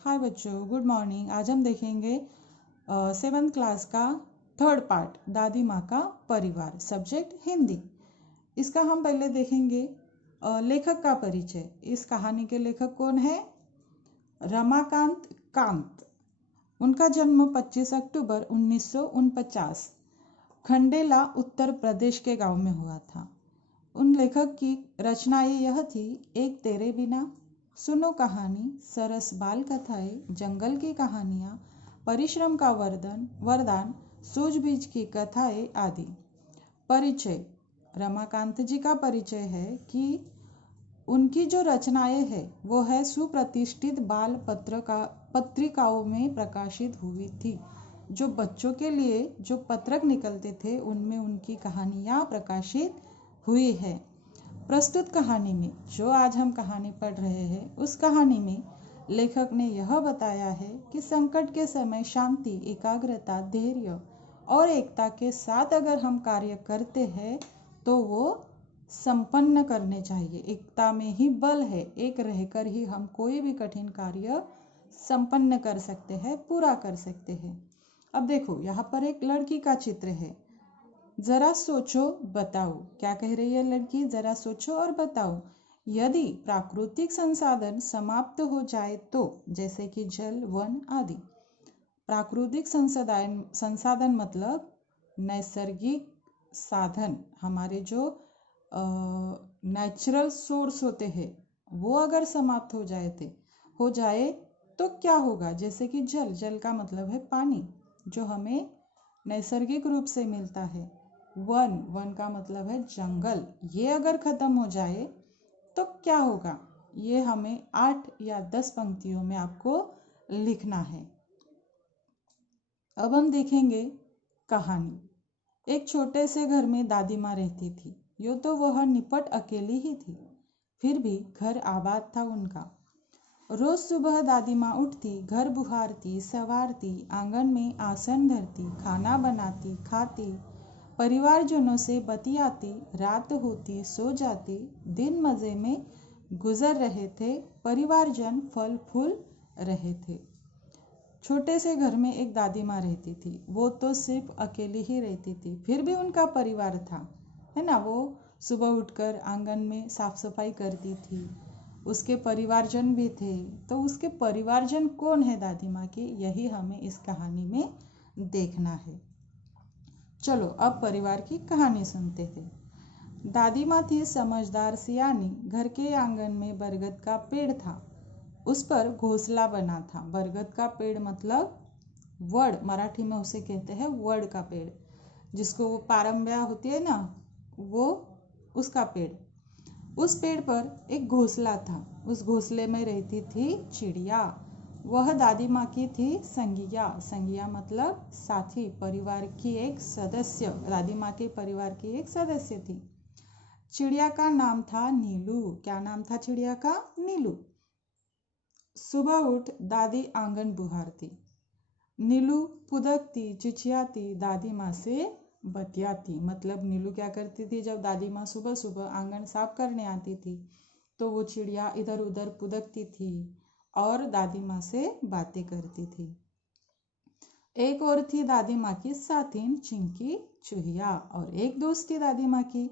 हाय बच्चों, good morning. आज हम देखेंगे 7th क्लास का थर्ड पार्ट, दादी माँ का परिवार, सब्जेक्ट हिंदी। इसका हम पहले देखेंगे लेखक का परिचय। इस कहानी के लेखक कौन है? रमाकांत कांत। उनका जन्म 25 अक्टूबर 1949 खंडेला, उत्तर प्रदेश के गांव में हुआ था। उन लेखक की रचनाएं यह थी: एक तेरे बिना, सुनो कहानी, सरस बाल कथाएं, जंगल की कहानियाँ, परिश्रम का वरदान, सूझबूझ की कथाएं आदि। परिचय: रमाकांत जी का परिचय है कि उनकी जो रचनाएं है वो है सुप्रतिष्ठित बाल पत्रिकाओं में प्रकाशित हुई थी। जो बच्चों के लिए जो पत्रक निकलते थे उनमें उनकी कहानियाँ प्रकाशित हुई है। प्रस्तुत कहानी में, जो आज हम कहानी पढ़ रहे हैं, उस कहानी में लेखक ने यह बताया है कि संकट के समय शांति, एकाग्रता, धैर्य और एकता के साथ अगर हम कार्य करते हैं तो वो संपन्न करने चाहिए। एकता में ही बल है। एक रहकर ही हम कोई भी कठिन कार्य संपन्न कर सकते हैं, पूरा कर सकते हैं। अब देखो, यहाँ पर एक लड़की का चित्र है। जरा सोचो, बताओ। क्या कह रही है लड़की? जरा सोचो और बताओ, यदि प्राकृतिक संसाधन समाप्त हो जाए तो, जैसे कि जल, वन आदि। प्राकृतिक संसाधन मतलब नैसर्गिक साधन, हमारे जो नेचुरल सोर्स होते हैं वो अगर समाप्त हो जाए तो क्या होगा? जैसे कि जल का मतलब है पानी, जो हमें नैसर्गिक रूप से मिलता है। वन का मतलब है जंगल, ये अगर खत्म हो जाए तो क्या होगा? ये हमें 8 या 10 पंक्तियों में आपको लिखना है। अब हम देखेंगे कहानी। एक छोटे से घर में दादी माँ रहती थी। यूँ तो वह निपट अकेली ही थी, फिर भी घर आबाद था उनका। रोज सुबह दादी माँ उठती, घर बुहारती, संवारती, आंगन में आसन धरती, खाना बनाती, खाती, परिवारजनों से बतियाती, रात होती सो जाती। दिन मज़े में गुजर रहे थे, परिवारजन फल फूल रहे थे। छोटे से घर में एक दादी माँ रहती थी। वो तो सिर्फ अकेली ही रहती थी, फिर भी उनका परिवार था, है ना। वो सुबह उठकर आंगन में साफ सफाई करती थी, उसके परिवारजन भी थे। तो उसके परिवारजन कौन है दादी माँ की, यही हमें इस कहानी में देखना है। चलो अब परिवार की कहानी सुनते हैं। दादी माँ थी समझदार सियानी। घर के आंगन में बरगद का पेड़ था, उस पर घोंसला बना था। बरगद का पेड़ मतलब वड़, मराठी में उसे कहते हैं वड़ का पेड़, जिसको वो पारंब्या होती है ना, वो उसका पेड़। उस पेड़ पर एक घोंसला था, उस घोंसले में रहती थी चिड़िया। वह दादी माँ की थी संगिया। संगिया मतलब साथी, परिवार की एक सदस्य। दादी माँ के परिवार की एक सदस्य थी। चिड़िया का नाम था नीलू। क्या नाम था चिड़िया का? नीलू। सुबह उठ दादी आंगन बुहारती, नीलू पुदकती, चिचियाती, दादी माँ से बतियाती। मतलब नीलू क्या करती थी, जब दादी माँ सुबह सुबह आंगन साफ करने आती थी तो वो चिड़िया इधर उधर पुदकती थी और दादी माँ से बातें करती थी। एक और थी दादी माँ की साथिन चिंकी चूहिया, और एक दोस्त थी दादी माँ की,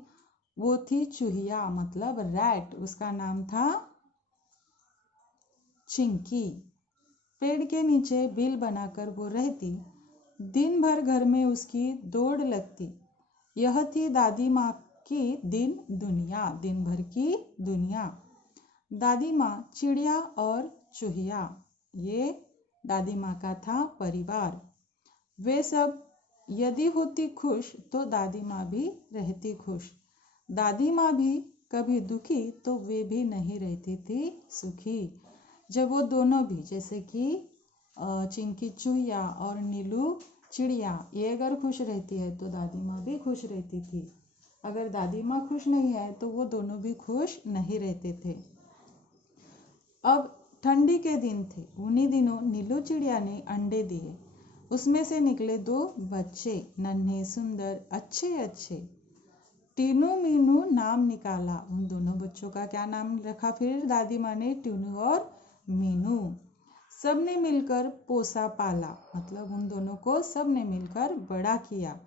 वो थी चूहिया मतलब रैट। उसका नाम था चिंकी। पेड़ के नीचे बिल बनाकर वो रहती। दिन भर घर में उसकी दौड़ लगती। यह थी दादी माँ की दिन भर की दुनिया। दादी माँ, चिड़िया और चूहिया, ये दादी माँ का था परिवार। वे सब यदि होती खुश तो दादी माँ भी रहती खुश। दादी माँ भी कभी दुखी तो वे भी नहीं रहती थी सुखी। जब वो दोनों भी, जैसे कि चिंकी चूहिया और नीलू चिड़िया, ये अगर खुश रहती है तो दादी माँ भी खुश रहती थी। अगर दादी माँ खुश नहीं है तो वो दोनों भी खुश नहीं रहते थे। अब ठंडी के दिन थे। उन्हीं दिनों नीलू चिड़िया ने अंडे दिए। उसमें से निकले 2 बच्चे, नन्हे सुंदर अच्छे अच्छे। टीनू मीनू नाम निकाला। उन दोनों बच्चों का क्या नाम रखा फिर दादी माँ ने? टीनू और मीनू। सबने मिलकर पोसा पाला, मतलब उन दोनों को सबने मिलकर बड़ा किया।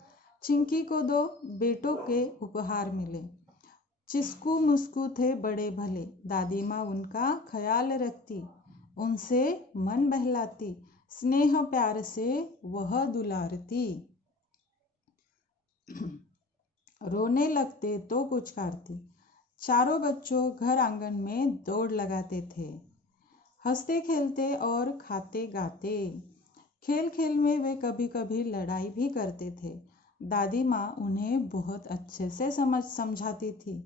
चिंकी को 2 बेटों के उपहार मिले। चिस्कू मुस्कू थे बड़े भले, दादी माँ उनका ख्याल रखती, उनसे मन बहलाती, स्नेह प्यार से वह दुलारती। रोने लगते तो पुचकारती। चारों बच्चों घर आंगन में दौड़ लगाते थे, हंसते खेलते और खाते गाते। खेल खेल में वे कभी कभी लड़ाई भी करते थे। दादी माँ उन्हें बहुत अच्छे से समझाती थी।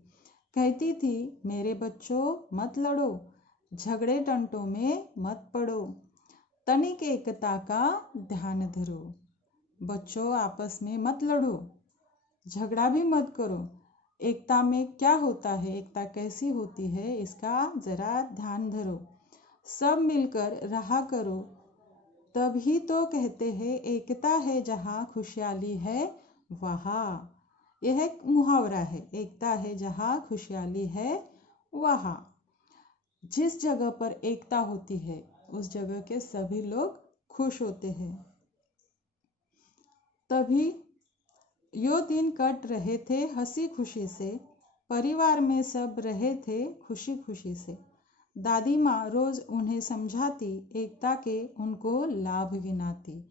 कहती थी, मेरे बच्चों मत लड़ो, झगड़े टंटों में मत पड़ो, तनिक एकता का ध्यान धरो। बच्चों आपस में मत लड़ो, झगड़ा भी मत करो। एकता में क्या होता है, एकता कैसी होती है, इसका जरा ध्यान धरो। सब मिलकर रहा करो, तभी तो कहते हैं एकता है जहाँ खुशहाली है वहाँ। यह एक मुहावरा है, एकता है जहाँ खुशहाली है वहाँ। जिस जगह पर एकता होती है उस जगह के सभी लोग खुश होते हैं। तभी यो दिन कट रहे थे हंसी खुशी से, परिवार में सब रहे थे खुशी खुशी से। दादी माँ रोज उन्हें समझाती, एकता के उनको लाभ गिनाती।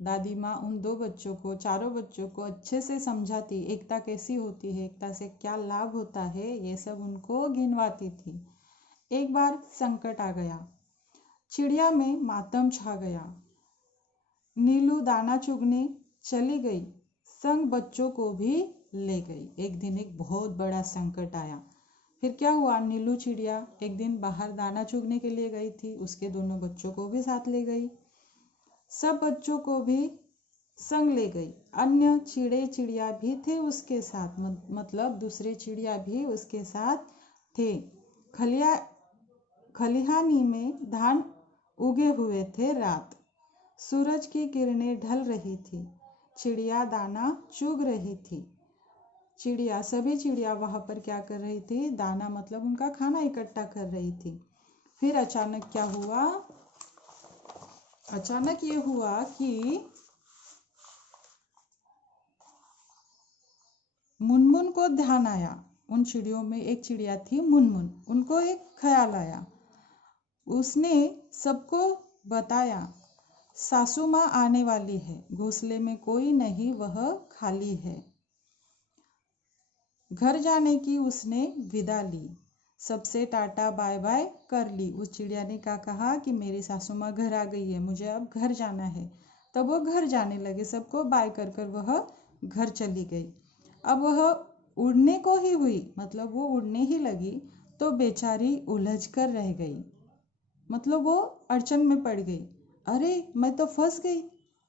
दादी माँ उन 2 बच्चों को, चारों बच्चों को अच्छे से समझाती, एकता कैसी होती है, एकता से क्या लाभ होता है, ये सब उनको गिनवाती थी। एक बार संकट आ गया, चिड़िया में मातम छा गया। नीलू दाना चुगने चली गई, संग बच्चों को भी ले गई। एक दिन एक बहुत बड़ा संकट आया। फिर क्या हुआ, नीलू चिड़िया एक दिन बाहर दाना चुगने के लिए गई थी, उसके दोनों बच्चों को भी साथ ले गई, सब बच्चों को भी संग ले गई। अन्य चिड़े चिड़िया भी थे उसके साथ, मतलब दूसरे चिड़िया भी उसके साथ थे। खलिहानी में धान उगे हुए थे। रात, सूरज की किरणें ढल रही थी, चिड़िया दाना चुग रही थी। सभी चिड़िया वहां पर क्या कर रही थी, दाना मतलब उनका खाना इकट्ठा कर रही थी। फिर अचानक क्या हुआ, अचानक ये हुआ कि मुनमुन को ध्यान आया। उन चिड़ियों में एक चिड़िया थी मुनमुन, उनको एक ख्याल आया। उसने सबको बताया, सासू माँ आने वाली है, घोंसले में कोई नहीं, वह खाली है। घर जाने की उसने विदा ली, सबसे टाटा बाय बाय कर ली। उस चिड़िया ने क्या कहा कि मेरी सासू माँ घर आ गई है, मुझे अब घर जाना है। तब वो घर जाने लगे, सबको बाय कर कर वह घर चली गई। अब वह उड़ने को ही हुई, मतलब वो उड़ने ही लगी तो बेचारी उलझ कर रह गई, मतलब वो अड़चन में पड़ गई। अरे मैं तो फंस गई,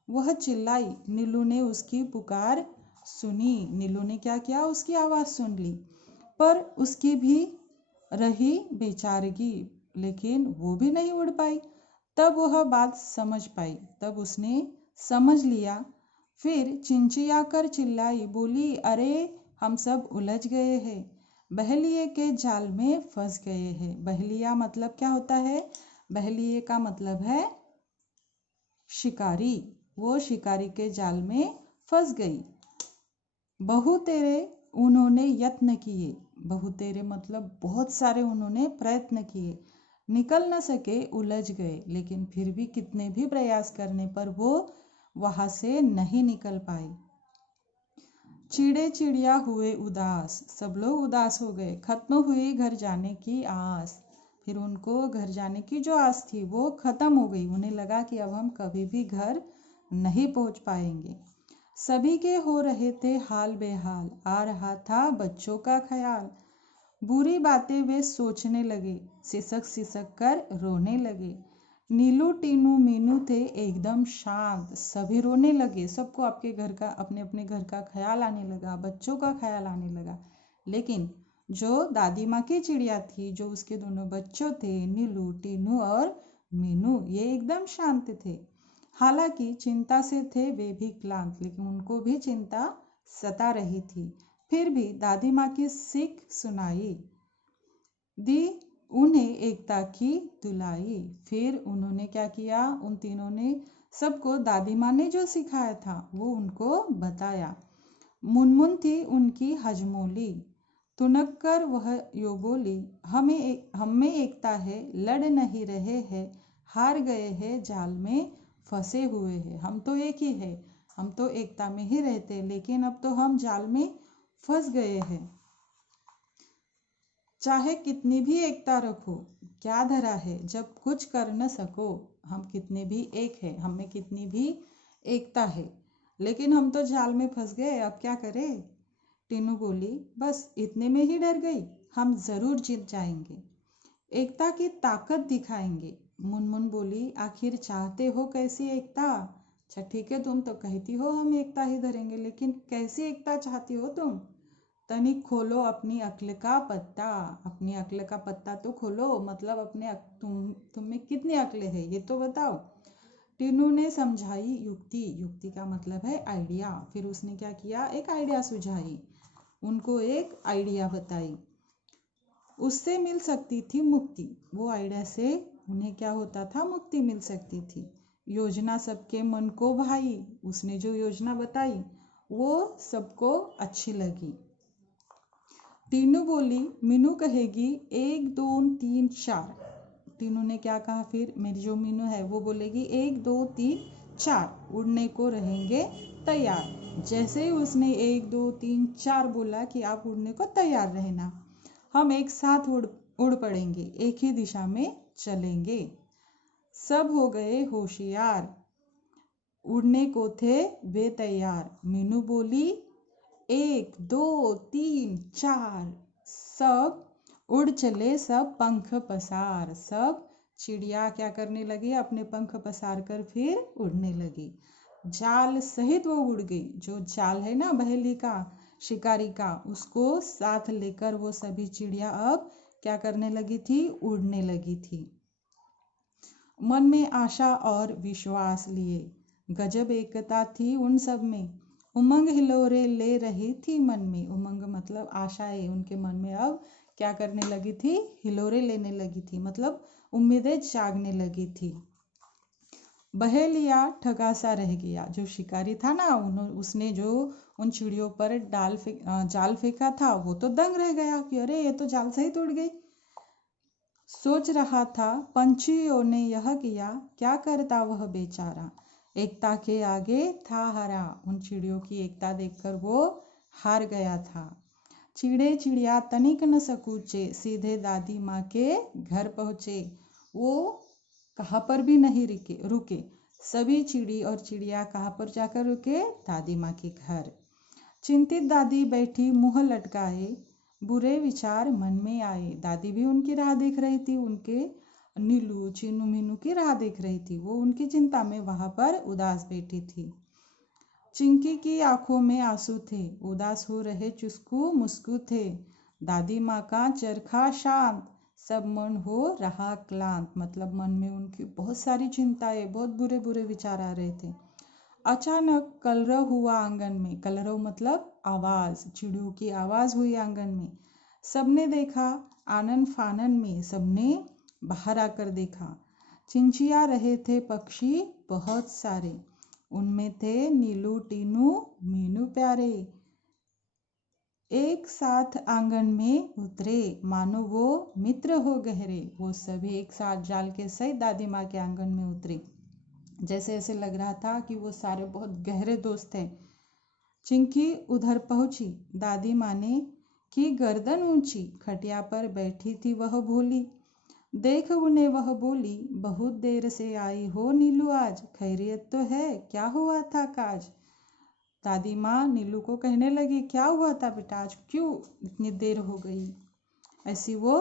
वह चिल्लाई। नीलू ने उसकी पुकार सुनी, नीलू ने क्या किया, उसकी आवाज़ सुन ली, पर उसकी भी रही बेचारगी, लेकिन वो भी नहीं उड़ पाई। तब वह बात समझ पाई, तब उसने समझ लिया। फिर चिंचिया कर चिल्लाई, बोली, अरे हम सब उलझ गए हैं, बहेलिए के जाल में फंस गए हैं। बहेलिया मतलब क्या होता है, बहेलिए का मतलब है शिकारी। वो शिकारी के जाल में फंस गई। बहु तेरे उन्होंने यत्न किए, बहु तेरे मतलब बहुत सारे उन्होंने प्रयत्न किए, निकल न सके, उलझ गए। लेकिन फिर भी कितने भी प्रयास करने पर वो वहां से नहीं निकल पाए। चिड़े चिड़िया हुए उदास, सब लोग उदास हो गए, खत्म हुई घर जाने की आस। फिर उनको घर जाने की जो आस थी वो खत्म हो गई, उन्हें लगा कि अब हम कभी भी घर नहीं पहुंच पाएंगे। सभी के हो रहे थे हाल बेहाल, आ रहा था बच्चों का ख्याल। बुरी बातें वे सोचने लगे, सिसक सिसक कर रोने लगे। नीलू टीनू मीनू थे एकदम शांत, सभी रोने लगे, सबको आपके घर का, अपने अपने घर का ख्याल आने लगा, बच्चों का ख्याल आने लगा। लेकिन जो दादी माँ की चिड़िया थी, जो उसके दोनों बच्चों थे, नीलू टीनू और मीनू, ये एकदम शांत थे। हालांकि चिंता से थे वे भी क्लांत, लेकिन उनको भी चिंता सता रही थी। फिर भी दादी माँ की सीख सुनाई दी, उन्हें एकता की दुलाई। फिर उन्होंने क्या किया, उन तीनों ने सबको दादी माँ ने जो सिखाया था वो उनको बताया। मुनमुन थी उनकी हजमोली, तुनक कर वह यो बोली, हम में एकता है, लड़ नहीं रहे हैं, हार गए हैं, जाल में फंसे हुए हैं। हम तो एक ही है, हम तो एकता में ही रहते, लेकिन अब तो हम जाल में फंस गए हैं। चाहे कितनी भी एकता रखो, क्या धरा है जब कुछ कर न सको। हम कितने भी एक है, हम में कितनी भी एकता है, लेकिन हम तो जाल में फंस गए, अब क्या करें। टीनू बोली, बस इतने में ही डर गई, हम जरूर जीत जाएंगे, एकता की ताकत दिखाएंगे। मुनमुन बोली, आखिर चाहते हो कैसी एकता। अच्छा ठीक है, तुम तो कहती हो हम एकता ही धरेंगे, लेकिन कैसी एकता चाहती हो तुम। तनिक खोलो अपनी अक्ल का पत्ता, अपनी अक्ल का पत्ता तो खोलो, मतलब तुम में कितनी अक्ल है ये तो बताओ। टीनू ने समझाई युक्ति, युक्ति का मतलब है आइडिया। फिर उसने क्या किया, एक आइडिया सुझाई, उनको एक आइडिया बताई, उससे मिल सकती थी मुक्ति। वो आइडिया से उन्हें क्या होता था, मुक्ति मिल सकती थी। योजना सबके मन को भाई, उसने जो योजना बताई वो सबको अच्छी लगी। टीनू बोली, मीनू कहेगी 1 2 3 4। टीनू ने क्या कहा, फिर मेरी जो मीनू है वो बोलेगी 1 2 3 4, उड़ने को रहेंगे तैयार। जैसे ही उसने 1 2 3 4 बोला कि आप उड़ने को तैयार रहना, हम एक साथ उड़ पड़ेंगे, एक ही दिशा में चलेंगे। सब हो गए होशियार, उड़ने को थे वे तैयार। मीनू बोली, 1 2 3 4, सब उड़ चले, सब पंख पसार। सब चिड़िया क्या करने लगी, अपने पंख पसार कर फिर उड़ने लगी। जाल सहित वो उड़ गई। जो जाल है ना बहेली का, शिकारी का, उसको साथ लेकर वो सभी चिड़िया अब क्या करने लगी थी, उड़ने लगी थी। मन में आशा और विश्वास लिए, गजब एकता थी उन सब में। उमंग हिलोरे ले रही थी मन में। उमंग मतलब आशाएं उनके मन में अब क्या करने लगी थी, हिलोरे लेने लगी थी, मतलब उम्मीदें जागने लगी थी। बहेलिया ठगा सा रह गया। जो शिकारी था ना, उसने जो उन चिड़ियों पर जाल फेंका था, वो तो दंग रह गया कि अरे ये तो जाल सही टूट गई। सोच रहा था पंछियों ने यह किया, क्या करता वह बेचारा। एकता के आगे था हारा। उन चिड़ियों की एकता देखकर वो हार गया था। चिड़े चिड़िया तनिक न सकूचे, सीधे दादी माँ के घर पहुँचे। वो कहाँ पर भी नहीं रुके। सभी चिड़ी और चिड़िया कहाँ पर जाकर रुके, दादी माँ के घर। चिंतित दादी बैठी मुंह लटकाए, बुरे विचार मन में आए। दादी भी उनकी राह देख रही थी, उनके नीलू चीनू मीनू की राह देख रही थी। वो उनकी चिंता में वहां पर उदास बैठी थी। चिंकी की आंखों में आंसू थे, उदास हो रहे चुस्कू मुस्कू थे। दादी माँ का चरखा शांत, सब मन हो रहा क्लांत, मतलब मन में उनकी बहुत सारी चिंताएं, बहुत बुरे बुरे विचार आ रहे थे। अचानक कलरव हुआ आंगन में। कलरव मतलब आवाज, चिड़ियों की आवाज हुई आंगन में। सबने देखा, आनन फानन में सबने बाहर आकर देखा। चिंचिया रहे थे पक्षी बहुत सारे, उनमें थे नीलू टीनू मीनू प्यारे। एक साथ आंगन में उतरे, मानो वो मित्र हो गहरे। वो सभी एक साथ जाल के सहित दादी माँ के आंगन में उतरे। जैसे ऐसे लग रहा था कि वो सारे बहुत गहरे दोस्त हैं। चिंकी उधर पहुंची। दादी माँ ने की गर्दन ऊंची, खटिया पर बैठी थी वह भोली। देख उन्हें वह बोली, बहुत देर से आई हो नीलू आज, खैरियत तो है, क्या हुआ था काज। दादी माँ नीलू को कहने लगी, क्या हुआ था बेटा, आज क्यों इतनी देर हो गई। ऐसी वो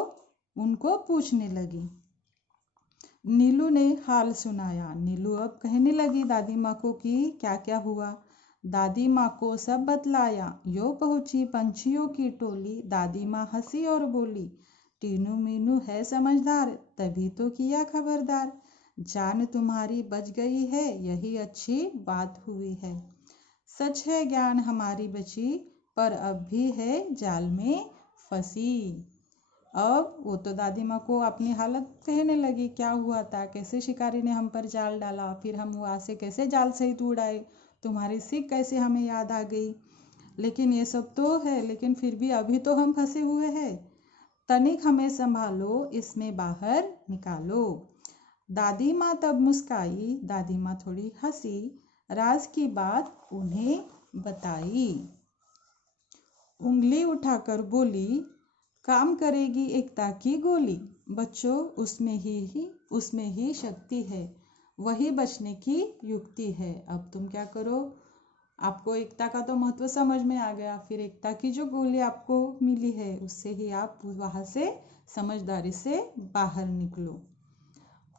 उनको पूछने लगी। नीलू ने हाल सुनाया। नीलू अब कहने लगी दादी माँ को कि क्या क्या हुआ। दादी माँ को सब बतलाया। यो पहुंची पंछियों की टोली, दादी माँ हंसी और बोली, टीनू मीनू है समझदार, तभी तो किया खबरदार। जान तुम्हारी बच गई है, यही अच्छी बात हुई है। सच है ज्ञान हमारी बची, पर अब भी है जाल में फंसी। अब वो तो दादी माँ को अपनी हालत कहने लगी, क्या हुआ था, कैसे शिकारी ने हम पर जाल डाला, फिर हम वहाँ से कैसे जाल सहित उड़ाए, तुम्हारी सीख कैसे हमें याद आ गई। लेकिन ये सब तो है, लेकिन फिर भी अभी तो हम फंसे हुए हैं। तनिक हमें संभालो, इसमें बाहर निकालो। दादी माँ तब मुस्काई, दादी माँ थोड़ी हंसी, राज की बात उन्हें बताई। उंगली उठाकर बोली, काम करेगी एकता की गोली। बच्चों, उसमें ही शक्ति है, वही बचने की युक्ति है। अब तुम क्या करो, आपको एकता का तो महत्व समझ में आ गया, फिर एकता की जो गोली आपको मिली है उससे ही आप वहाँ से समझदारी से बाहर निकलो।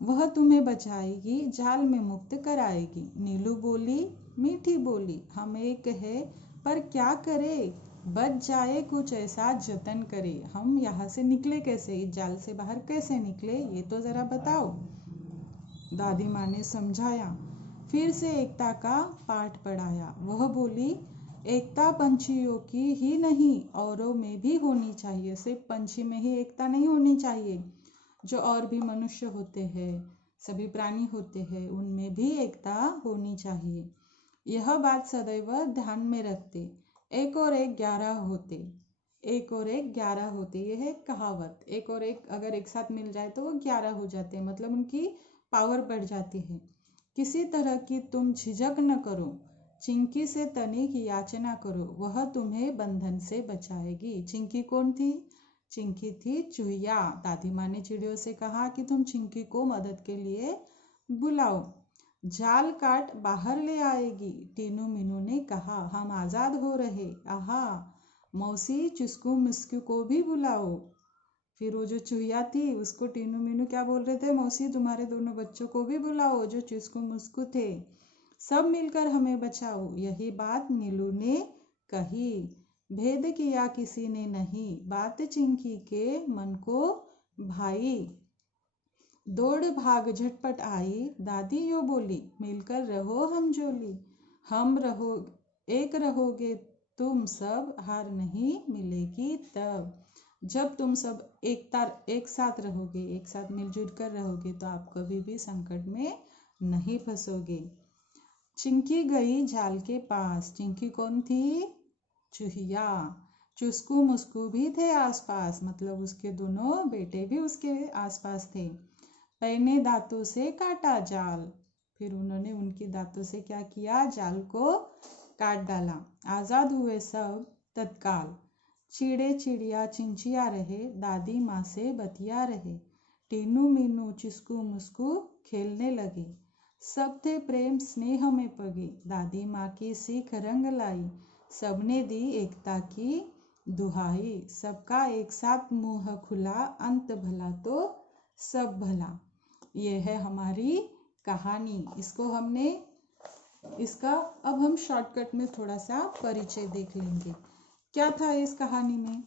वह तुम्हें बचाएगी, जाल में मुक्त कराएगी। नीलू बोली, मीठी बोली, हम एक है पर क्या करे, बच जाए कुछ ऐसा जतन करे। हम यहाँ से निकले कैसे, इस जाल से बाहर कैसे निकले, ये तो ज़रा बताओ। दादी माँ ने समझाया, फिर से एकता का पाठ पढ़ाया। वह बोली, एकता पंछियों की ही नहीं, औरों में भी होनी चाहिए। सिर्फ पंछी में ही एकता नहीं होनी चाहिए, जो और भी मनुष्य होते हैं, सभी प्राणी होते हैं, उनमें भी एकता होनी चाहिए। यह बात सदैव ध्यान में रखते। एक और एक 11 होते, एक और एक 11 होते, यह है कहावत। एक और एक अगर एक साथ मिल जाए तो वो 11 हो जाते हैं, मतलब उनकी पावर बढ़ जाती है। किसी तरह की तुम झिझक न करो, चिंकी से तनिक याचना करो, वह तुम्हें बंधन से बचाएगी। चिंकी कौन थी? चिंकी थी चूहिया। दादी माँ ने चिड़ियों से कहा कि तुम चिंकी को मदद के लिए बुलाओ, जाल काट बाहर ले आएगी। टीनू मीनू ने कहा, हम आज़ाद हो रहे, आहा। मौसी चुस्कू मुस्कू को भी बुलाओ। फिर वो जो चूहिया थी उसको टीनू मीनू क्या बोल रहे थे, मौसी तुम्हारे दोनों बच्चों को भी बुलाओ जो चुस्कू मुस्कू थे, सब मिलकर हमें बचाओ। यही बात नीलू ने कही, भेद किया किसी ने नहीं, बात चिंकी के मन को भाई। दौड़ भाग झटपट आई, दादी यो बोली, मिलकर रहो हम जोली। हम रहो एक रहोगे तुम सब, हार नहीं मिलेगी तब। जब तुम सब एक साथ रहोगे, एक साथ मिलजुल कर रहोगे, तो आप कभी भी संकट में नहीं फंसोगे। चिंकी गई जाल के पास। चिंकी कौन थी? चूहिया। चुस्कू मुस्कू भी थे आसपास, मतलब उसके दोनों बेटे भी उसके आसपास थे। पैने दांतों से काटा जाल, फिर उन्होंने उनकी दांतों से क्या किया, जाल को काट डाला। आज़ाद हुए सब तत्काल। चिड़े चिड़िया चिंचिया रहे, दादी माँ से बतिया रहे। टीनू मीनू चिस्कू मुस्कू खेलने लगे, सब थे प्रेम स्नेह में पगे। दादी माँ की सीख रंग लाई, सबने दी एकता की दुहाई। सबका एक साथ मुंह खुला, अंत भला तो सब भला। ये है हमारी कहानी। इसका अब हम शॉर्टकट में थोड़ा सा परिचय देख लेंगे। क्या था इस कहानी में?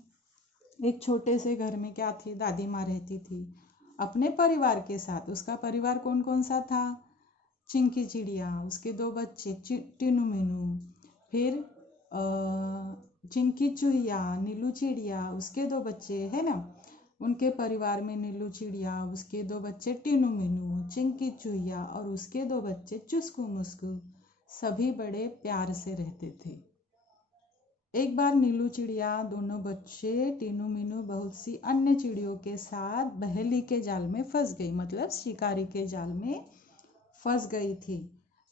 एक छोटे से घर में क्या थी, दादी माँ रहती थी अपने परिवार के साथ। उसका परिवार कौन कौन सा था? चिंकी चिड़िया, उसके 2 बच्चे टीनू मीनू, फिर चिंकी चूहिया, नीलू चिड़िया, उसके 2 बच्चे है ना, उनके परिवार में नीलू चिड़िया, उसके 2 बच्चे टीनू मीनू, चिंकी चूहिया और उसके 2 बच्चे चुस्कू मुस्कू, सभी बड़े प्यार से रहते थे। एक बार नीलू चिड़िया, दोनों बच्चे टीनू मीनू, बहुत सी अन्य चिड़ियों के साथ बहेली के जाल में फंस गई, मतलब शिकारी के जाल में फंस गई थी।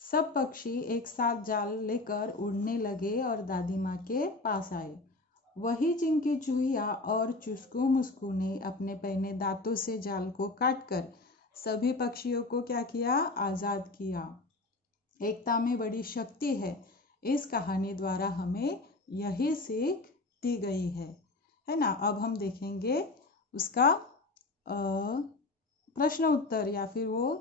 सब पक्षी एक साथ जाल लेकर उड़ने लगे और दादी माँ के पास आए। वही चिंकी चूहिया और चुस्कू मुस्कू ने अपने पैने दांतों से जाल को काटकर सभी पक्षियों को क्या किया, आज़ाद किया। एकता में बड़ी शक्ति है। इस कहानी द्वारा हमें यही सीख दी गई है ना। अब हम देखेंगे उसका प्रश्न उत्तर, या फिर वो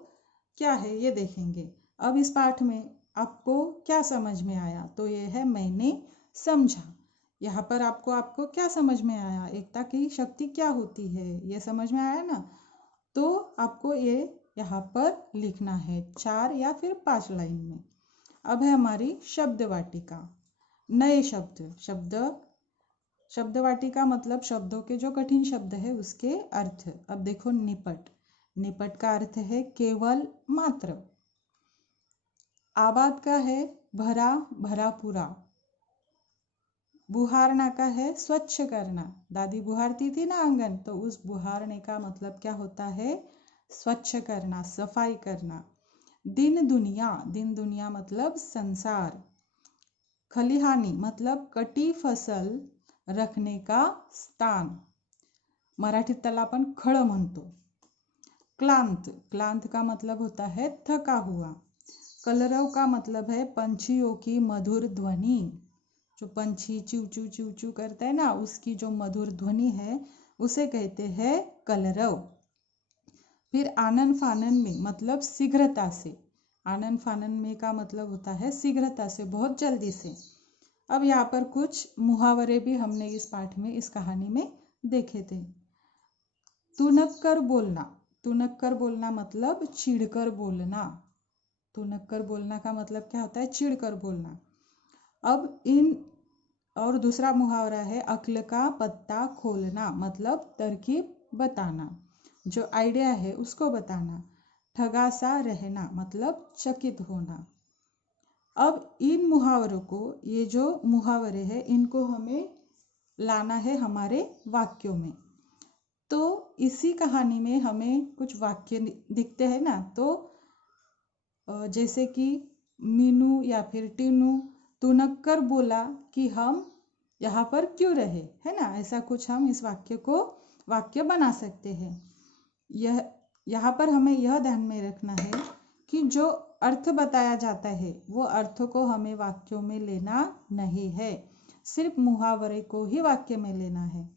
क्या है ये देखेंगे। अब इस पाठ में आपको क्या समझ में आया? तो ये है मैंने समझा। यहाँ पर आपको क्या समझ में आया? एकता की शक्ति क्या होती है, ये समझ में आया ना। तो आपको ये यहाँ पर लिखना है 4 या फिर 5 लाइन में। अब है हमारी शब्द वाटिका। नए शब्द शब्द वाटिका मतलब शब्दों के जो कठिन शब्द है उसके अर्थ। अब देखो निपट, निपट का अर्थ है केवल, मात्र। आबाद का है भरा, भरा पूरा। बुहारना का है स्वच्छ करना, दादी बुहारती थी ना आंगन, तो उस बुहारने का मतलब क्या होता है, स्वच्छ करना, सफाई करना। दिन दुनिया, दिन दुनिया मतलब संसार। खलिहानी मतलब कटी फसल रखणे का स्थान, मराठीत त्याला आपण खळं म्हणतो। क्लांत, क्लांत का मतलब होता है थका हुआ। कलरव का मतलब है पंछियों की मधुर ध्वनि, जो पंछी चू चू चू चू करता है ना, उसकी जो मधुर ध्वनि है उसे कहते हैं कलरव। फिर आनन फानन में मतलब शीघ्रता से, आनन फानन में का मतलब होता है शीघ्रता से, बहुत जल्दी से। अब यहाँ पर कुछ मुहावरे भी हमने इस पाठ में, इस कहानी में देखे थे। तुनक कर बोलना, तुनक कर बोलना मतलब चिढ़कर बोलना। तुनक कर बोलना का मतलब क्या होता है, चिढ़कर बोलना। अब इन, और दूसरा मुहावरा है अक्ल का पत्ता खोलना, मतलब तरकीब बताना, जो आइडिया है उसको बताना। ठगा सा रहना मतलब चकित होना। अब इन मुहावरों को, ये जो मुहावरे हैं इनको हमें लाना है हमारे वाक्यों में। तो इसी कहानी में हमें कुछ वाक्य दिखते हैं ना, तो जैसे कि मीनू या फिर टीनू तुनक कर बोला कि हम यहाँ पर क्यों रहे, है ना, ऐसा कुछ हम इस वाक्य को वाक्य बना सकते हैं। यह यहाँ पर हमें यह ध्यान में रखना है कि जो अर्थ बताया जाता है वो अर्थ को हमें वाक्यों में लेना नहीं है, सिर्फ मुहावरे को ही वाक्य में लेना है।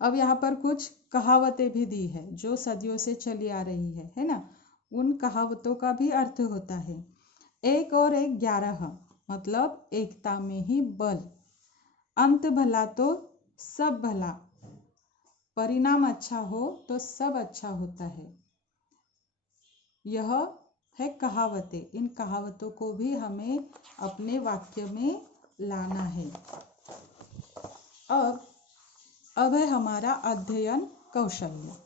अब यहाँ पर कुछ कहावतें भी दी है जो सदियों से चली आ रही है ना, उन कहावतों का भी अर्थ होता है। 1 और 1 11 मतलब एकता में ही बल। अंत भला तो सब भला, परिणाम अच्छा हो तो सब अच्छा होता है। यह है कहावतें, इन कहावतों को भी हमें अपने वाक्य में लाना है। अब है हमारा अध्ययन कौशल्य।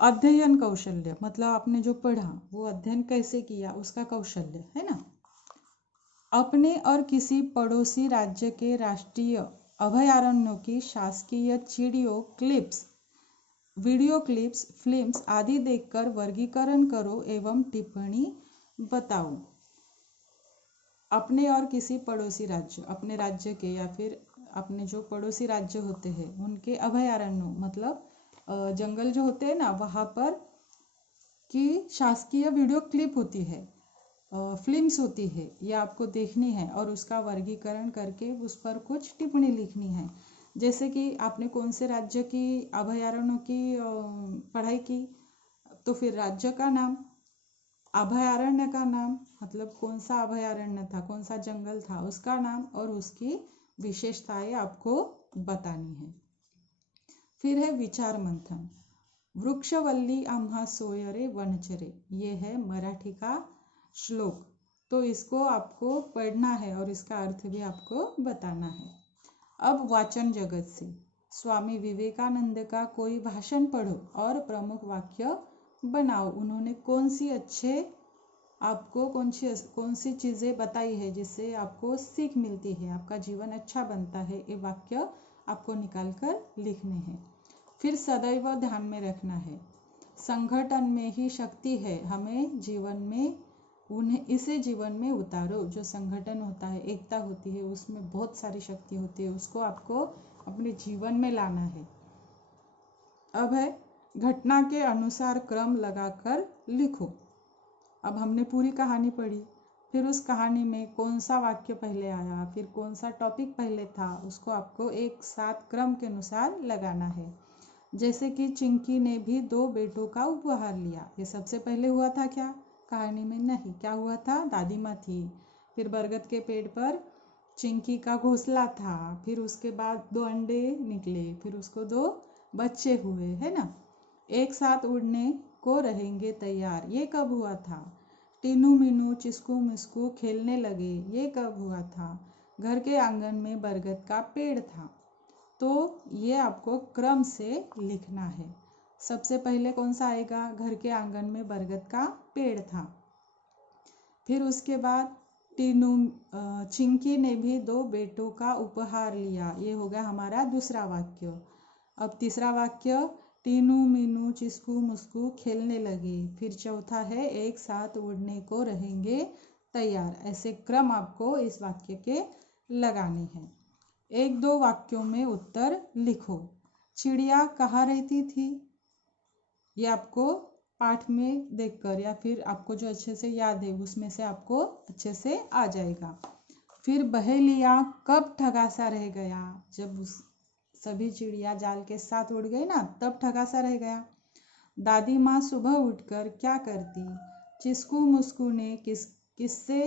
अध्ययन कौशल्य मतलब आपने जो पढ़ा वो अध्ययन कैसे किया, उसका कौशल्य है ना। अपने और किसी पड़ोसी राज्य के राष्ट्रीय अभयारण्यों की शासकीय चिड़ियों क्लिप्स, वीडियो क्लिप्स, फिल्म्स आदि देखकर वर्गीकरण करो एवं टिप्पणी बताओ। अपने और किसी पड़ोसी राज्य, अपने राज्य के या फिर अपने जो पड़ोसी राज्य होते हैं उनके अभयारण्यों मतलब जंगल जो होते हैं ना, वहाँ पर की शासकीय वीडियो क्लिप होती है, फिल्म्स होती है, ये आपको देखनी है और उसका वर्गीकरण करके उस पर कुछ टिप्पणी लिखनी है। जैसे कि आपने कौन से राज्य की अभयारण्यों की पढ़ाई की, तो फिर राज्य का नाम, अभयारण्य का नाम मतलब कौन सा अभयारण्य था, कौन सा जंगल था, उसका नाम और उसकी विशेषताएं आपको बतानी है। फिर है विचार मंथन। वृक्षवल्ली आम्हा सोयरे वनचरे, ये है मराठी का श्लोक, तो इसको आपको पढ़ना है और इसका अर्थ भी आपको बताना है। अब वाचन जगत से स्वामी विवेकानंद का कोई भाषण पढ़ो और प्रमुख वाक्य बनाओ। उन्होंने कौन सी अच्छे आपको कौन सी चीज़ें बताई है जिससे आपको सीख मिलती है, आपका जीवन अच्छा बनता है, ये वाक्य आपको निकाल कर लिखने हैं। फिर सदैव ध्यान में रखना है संगठन में ही शक्ति है, हमें जीवन में उन्हें इसे जीवन में उतारो। जो संगठन होता है, एकता होती है, उसमें बहुत सारी शक्ति होती है, उसको आपको अपने जीवन में लाना है। अब है घटना के अनुसार क्रम लगाकर लिखो। अब हमने पूरी कहानी पढ़ी, फिर उस कहानी में कौन सा वाक्य पहले आया, फिर कौन सा टॉपिक पहले था, उसको आपको एक साथ क्रम के अनुसार लगाना है। जैसे कि चिंकी ने भी 2 बेटों का उपहार लिया, ये सबसे पहले हुआ था क्या कहानी में? नहीं, क्या हुआ था, दादी माँ थी। फिर बरगद के पेड़ पर चिंकी का घोंसला था, फिर उसके बाद 2 अंडे निकले, फिर उसको 2 बच्चे हुए, है ना। एक साथ उड़ने को रहेंगे तैयार, ये कब हुआ था? टीनू मीनू चिस्कू मिस्कू खेलने लगे, ये कब हुआ था? घर के आंगन में बरगद का पेड़ था। तो ये आपको क्रम से लिखना है। सबसे पहले कौन सा आएगा? घर के आंगन में बरगद का पेड़ था। फिर उसके बाद चिंकी ने भी 2 बेटों का उपहार लिया। ये हो गया हमारा दूसरा वाक्य। अब तीसरा वाक्य, टीनू मीनू चिस्कू मुस्कू खेलने लगे। फिर चौथा है, एक साथ उड़ने को रहेंगे तैयार। ऐसे क्रम आपको इस वाक्य के लगाने हैं। 1-2 वाक्यों में उत्तर लिखो। चिड़िया कहाँ रहती थी? ये आपको पाठ में देखकर या फिर आपको जो अच्छे से याद है उसमें से आपको अच्छे से आ जाएगा। फिर बहेलिया कब ठगासा रह गया? जब उस सभी चिड़िया जाल के साथ उड़ गई ना, तब ठगासा रह गया। दादी माँ सुबह उठकर क्या करती? चिस्कू मुस्कू ने किससे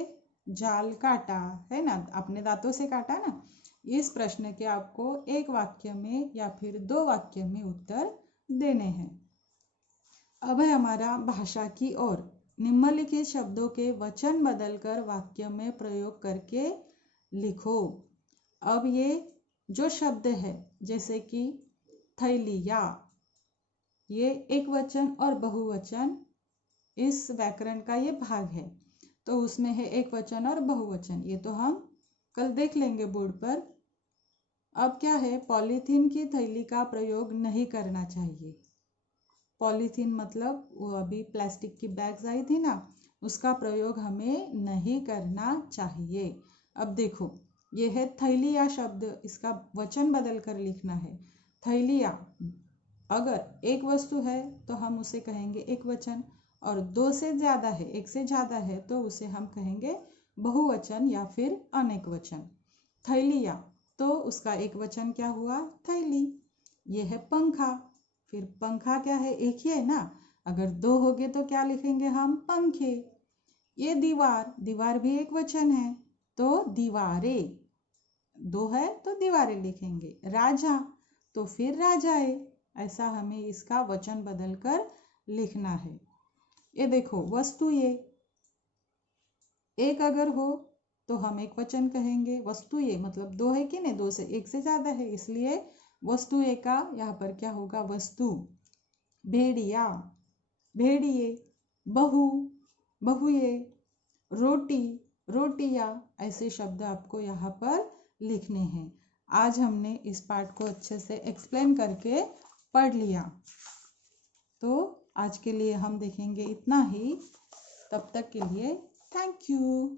जाल काटा? है ना, अपने दांतों से काटा ना। इस प्रश्न के आपको 1 वाक्य में या फिर 2 वाक्य में उत्तर देने हैं। अब है हमारा भाषा की ओर। निम्नलिखित शब्दों के वचन बदलकर वाक्य में प्रयोग करके लिखो। अब ये जो शब्द है जैसे कि थैलिया, ये एक वचन और बहुवचन इस व्याकरण का ये भाग है। तो उसमें है एक वचन और बहुवचन, ये तो हम कल देख लेंगे बोर्ड पर। अब क्या है, पॉलीथीन की थैली का प्रयोग नहीं करना चाहिए। पॉलीथीन मतलब वो अभी प्लास्टिक की बैग्स आई थी ना, उसका प्रयोग हमें नहीं करना चाहिए। अब देखो, ये है थैलिया शब्द, इसका वचन बदल कर लिखना है। थैलिया, अगर एक वस्तु है तो हम उसे कहेंगे एक वचन, और 2 से ज़्यादा है, 1 से ज़्यादा है तो उसे हम कहेंगे बहुवचन या फिर अनेक वचन। थैलिया, तो उसका एक वचन क्या हुआ? थैली। ये है पंखा, फिर पंखा क्या है? एक ही है ना, अगर 2 हो गए तो क्या लिखेंगे हम? पंखे। ये दीवार, दीवार भी एक वचन है तो दीवारें, 2 है तो दीवारें लिखेंगे। राजा, तो फिर राजाए। ऐसा हमें इसका वचन बदलकर लिखना है। ये देखो, वस्तु, ये एक अगर हो तो हम एक वचन कहेंगे। वस्तु ये मतलब 2 है कि नहीं, 2 से 1 से ज्यादा है, इसलिए वस्तु ए का यहाँ पर क्या होगा? वस्तु। भेड़िया, भेड़िए। बहू, बहुए। रोटी, रोटियाँ। ऐसे शब्द आपको यहाँ पर लिखने हैं। आज हमने इस पाठ को अच्छे से एक्सप्लेन करके पढ़ लिया। तो आज के लिए हम देखेंगे इतना ही। तब तक के लिए थैंक यू।